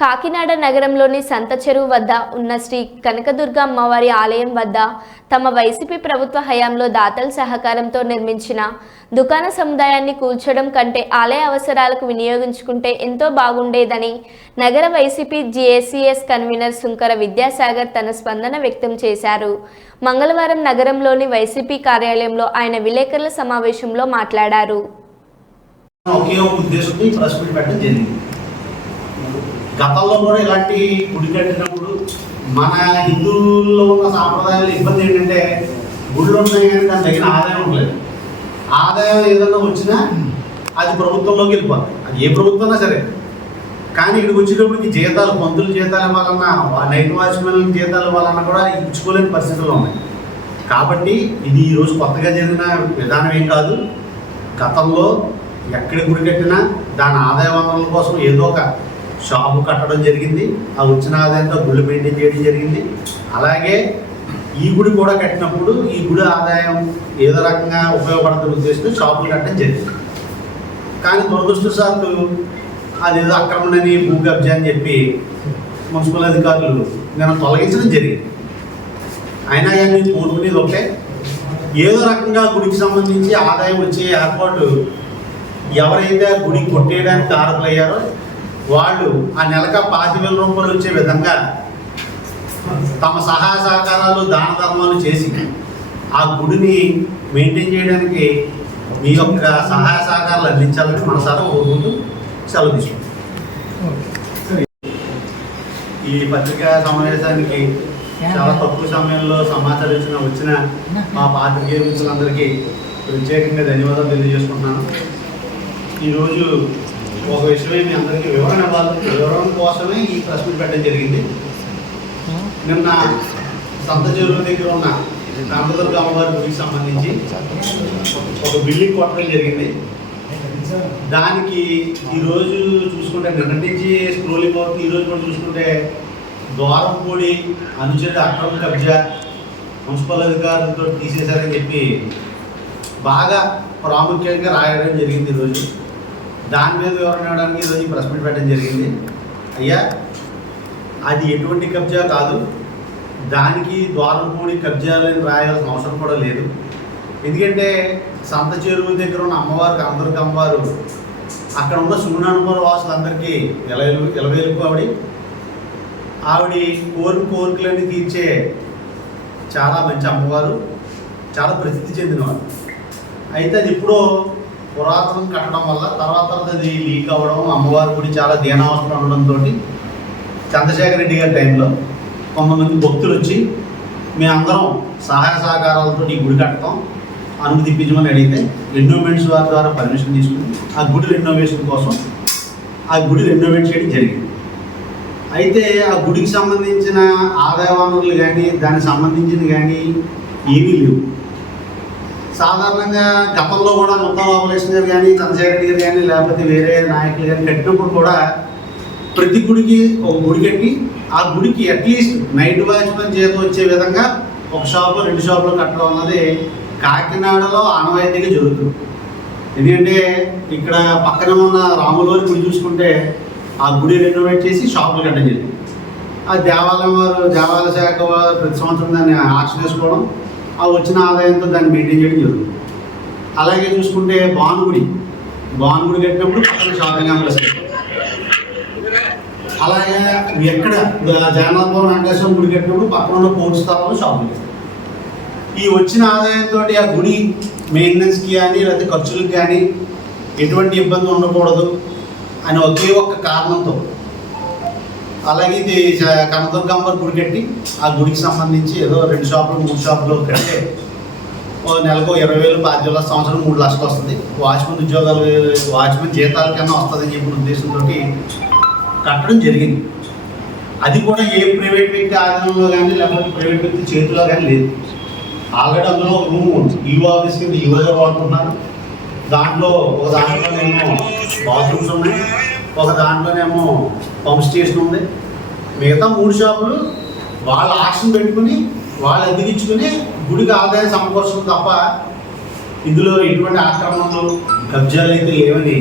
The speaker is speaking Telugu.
కాకినాడ నగరంలోని సంత చెరువు వద్ద ఉన్న శ్రీ కనకదుర్గ అమ్మవారి ఆలయం వద్ద తమ వైసీపీ ప్రభుత్వ హయాంలో దాతల సహకారంతో నిర్మించిన దుకాణ సముదాయాన్ని కూల్చడం కంటే ఆలయ అవసరాలకు వినియోగించుకుంటే ఎంతో బాగుండేదని నగర వైసీపీ జేఏసీఎస్ కన్వీనర్ సుంకర విద్యాసాగర్ తన స్పందన వ్యక్తం చేశారు. మంగళవారం నగరంలోని వైసీపీ కార్యాలయంలో ఆయన విలేకరుల సమావేశంలో మాట్లాడారు. ఒకే ఒక ఉద్దేశంతో ఈ ప్రెస్ మీట్ పెట్టడం జరిగింది. గతంలో కూడా ఇలాంటి గుడి కట్టినప్పుడు మన హిందువుల్లో ఉన్న సాంప్రదాయాల ఇబ్బంది ఏంటంటే గుళ్ళు ఉన్నాయి కానీ దాని తగిన ఆదాయం ఉండలేదు. ఆదాయం ఏదైనా వచ్చినా అది ప్రభుత్వంలోకి వెళ్ళిపోతుంది అది ఏ ప్రభుత్వమైనా సరే. కానీ ఇక్కడికి వచ్చేటప్పటికి జీతాలు పంతుల జీతాలు ఇవ్వాలన్నా నైట్ వాచ్మెన్ జీతాలు ఇవ్వాలన్నా కూడా ఇచ్చుకోలేని పరిస్థితుల్లో ఉన్నాయి. కాబట్టి ఇది ఈరోజు కొత్తగా జరిగిన విధానం ఏం కాదు. గతంలో ఎక్కడ గుడి కట్టినా దాని ఆదాయ వనరుల కోసం ఏదో ఒక షాపు కట్టడం జరిగింది ఆ వచ్చిన ఆదాయంతో గుళ్ళు మెయింటైన్ చేయడం జరిగింది. అలాగే ఈ గుడి కూడా కట్టినప్పుడు ఈ గుడి ఆదాయం ఏదో రకంగా ఉపయోగపడుతున్న ఉద్దేశంతో షాపులు కట్టడం జరిగింది. కానీ దురదృష్టవశాత్తు అదేదో అక్రమణని భూ కబ్జా అని చెప్పి మున్సిపల్ అధికారులు నేను తొలగించడం జరిగింది. అయినా కానీ కోరుకునేది ఒకటే ఏదో రకంగా గుడికి సంబంధించి ఆదాయం వచ్చే ఏర్పాటు ఎవరైతే ఆ గుడి కొట్టేయడానికి కారకులయ్యారో వాళ్ళు ఆ నెలక పాతి వేల రూపాయలు వచ్చే విధంగా తమ సహాయ సహకారాలు దాన ధర్మాలు చేసి ఆ గుడిని మెయింటైన్ చేయడానికి మీ యొక్క సహాయ సహకారాలు అందించాలని మనసారా కోరుకుంటూ సెలవు తీసుకుంటాం ఈ పత్రికా సమావేశానికి చాలా తక్కువ సమయంలో సమాచారం ఇచ్చిన వచ్చిన మా పాత్రికేయ మిత్రులందరికీ ప్రత్యేకంగా ధన్యవాదాలు తెలియజేసుకుంటున్నాను. ఈరోజు ఒక విషయమే మీ అందరికీ వివరణ ఇవ్వాలి వివరణ కోసమే ఈ ప్రెస్ మీట్ పెట్టడం జరిగింది. నిన్న సంత చెరువు దగ్గర ఉన్న రామదుర్గ అమ్మవారి గుడికి సంబంధించి ఒక బిల్డింగ్ కొట్టడం జరిగింది. దానికి ఈరోజు చూసుకుంటే నిన్న నుంచి స్క్రోలింగ్ అవుతుంది. ఈరోజు కూడా చూసుకుంటే ద్వారంపూడి అనుచిత అక్రమ కబ్జా మున్సిపల్ అధికారులతో తీసేశారని చెప్పి బాగా ప్రాముఖ్యంగా రాయడం జరిగింది ఈరోజు. దాని మీద వివరణ ఇవ్వడానికి ఈరోజు ఈ ప్రెస్ మీట్ పెట్టడం జరిగింది. అయ్యా అది ఎటువంటి కబ్జా కాదు. దానికి ద్వారంపూడి కబ్జాలని రాయాల్సిన అవసరం కూడా లేదు. ఎందుకంటే సంత చెరువు దగ్గర ఉన్న అమ్మవారికి అందరికి అమ్మవారు అక్కడ ఉన్న సుమనానపుర వాసులందరికీ ఎలవేలు ఎలవేలుపు ఆవిడ ఆవిడ కోరిక కోరికలన్నీ తీర్చే చాలా మంచి అమ్మవారు చాలా ప్రసిద్ధి చెందినవారు. అయితే అది ఇప్పుడు పురాతనం కట్టడం వల్ల తర్వాత తర్వాత అది లీక్ అవ్వడం అమ్మవారి గుడి చాలా దీనావస్థలు ఉండడంతో చంద్రశేఖర రెడ్డి గారి టైంలో కొంతమంది భక్తులు వచ్చి మేమందరం సహాయ సహకారాలతో ఈ గుడి కట్టడం అనుమతి ఇప్పించమని అడిగితే రెండోమెంట్స్ వారి ద్వారా పర్మిషన్ తీసుకుని ఆ గుడి రెనోవేషన్ కోసం ఆ గుడి రెనోవేట్ చేయడం జరిగింది. అయితే ఆ గుడికి సంబంధించిన ఆదాయ వనరులు కానీ దానికి సంబంధించిన కానీ ఏమీ లేవు. సాధారణంగా గతంలో కూడా మొత్తం ఆపరేషన్ గారు కానీ చంద్రశేఖర్ గారు కానీ లేకపోతే వేరే నాయకులు కానీ కట్టినప్పుడు కూడా ప్రతి గుడికి ఒక గుడి కట్టి ఆ గుడికి అట్లీస్ట్ నైట్ వాచ్మెన్ చేత వచ్చే విధంగా ఒక షాపు రెండు షాపులు కట్టడం అన్నది కాకినాడలో ఆనవాయితీగా జరుగుతుంది. ఎందుకంటే ఇక్కడ పక్కన ఉన్న రాములవారి గుడి చూసుకుంటే ఆ గుడి రెనోవేట్ చేసి షాపులు కట్టడం జరిగింది. ఆ దేవాలయం వారు దేవాలయ శాఖ వారు ప్రతి సంవత్సరం దాన్ని ఆక్షన్ ఆ వచ్చిన ఆదాయంతో దాన్ని మెయింటైన్ చేయడం జరుగుతుంది అలాగే చూసుకుంటే భానుగుడి భానుగుడి కట్టినప్పుడు పక్కన షాపింగ్ కాంప్లెక్స్ అలాగే ఎక్కడ జగన్నాథపురం వెంకటేశ్వరం గుడి కట్టినప్పుడు పక్కన ఉన్న కోర్టు స్థలంలో షాపింగ్ కట్టారు. ఈ వచ్చిన ఆదాయంతో ఆ గుడి మెయింటెనెన్స్కి కానీ లేకపోతే ఖర్చులకు కానీ ఎటువంటి ఇబ్బంది ఉండకూడదు అని ఒకే ఒక్క కారణంతో అలాగే ఇది జ- కనదుర్గమ్మ గుడి కట్టి ఆ గుడికి సంబంధించి ఏదో రెండు షాపులు మూడు షాపులు కట్టే నెలకు ఇరవై వేలు బాధ్యత సంవత్సరం మూడు లక్షలు వస్తుంది. వాచ్మెన్ ఉద్యోగాలు వాచ్మెన్ జీతాల కన్నా వస్తుందని చెప్పిన ఉద్దేశంతో కట్టడం జరిగింది. అది కూడా ఏ ప్రైవేట్ వ్యక్తి ఆధీనంలో కానీ లేకపోతే ప్రైవేట్ వ్యక్తి చేతిలో కానీ లేదు. ఆల్రెడీ అందులో రూమ్ ఉంది. ఈవో ఆఫీస్ కింద ఈవో వాడుతున్నారు దాంట్లో ఒక దాంట్లోనేమో బాత్రూమ్స్ ఉన్నాయి. ఒక దాంట్లోనేమో పంప్ స్టేషన్ ఉంది. మిగతా మూడు షాపులు వాళ్ళ ఆక్షన్ పెట్టుకుని వాళ్ళు ఎదిగించుకుని గుడికి ఆదాయం సమకూర్చడం తప్ప ఇందులో ఎటువంటి ఆక్రమణలు కబ్జాలు అయితే లేవని